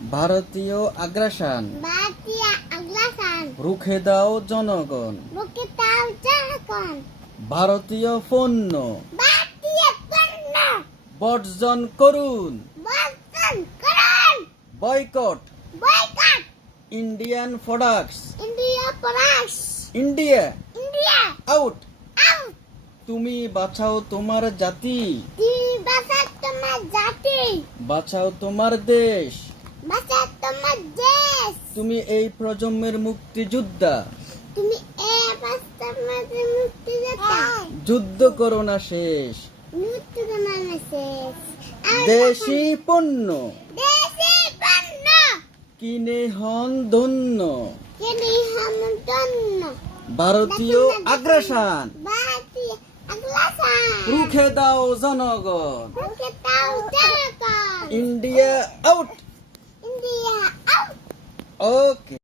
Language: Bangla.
ভারতীয় আগ্রাসন ভারতীয় আগ্রাসন রুখে দাও জনগণ। বুকে তাও জনগণ ভারতীয় পণ্য ভারতীয় পণ্য বর্জন করুন। বর্জন করুন। Boycott boycott Indian products. India পরাশ ইন্ডিয়া ইন্ডিয়া আউট। আউট। তুমি বাঁচাও তোমার জাতি, তুমি বাঁচাও তোমার জাতি, বাঁচাও তোমার দেশ। বাঁচাও তোমার দেশ। তুমি এই প্রজন্মের মুক্তিযোদ্ধা, তুমি এই বাস্তববাদী মুক্তিযোদ্ধা। যুদ্ধ করো না শেষ। মুক্তি বানানো শেষ। দেশি পণ্য দেশি পণ্য কিনে হন ধন্য। কিনে হামদন্য। ভারতীয় আগ্রাসন ভারতীয় আগ্রাসন রুখে দাও জনগণ। বুকে তাও জনগণ। India out. India out. ওকে।